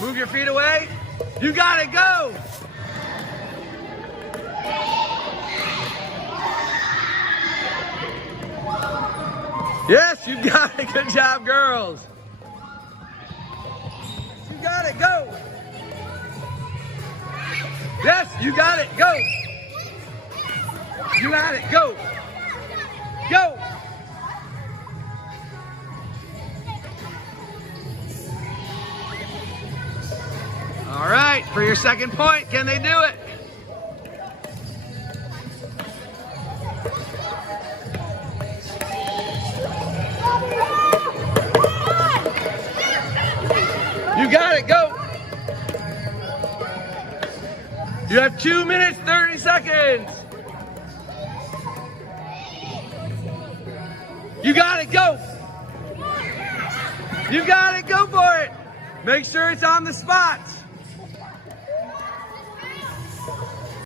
Move your feet away. You got it, go. Yes, you got it. Good job, girls. You got it, go. Yes, you got it, go. You got it, go. Go. All right, for your second point, can they do it? You got it, go. You have 2 minutes, 30 seconds. You got it, go. You got it, go for it. Make sure it's on the spot.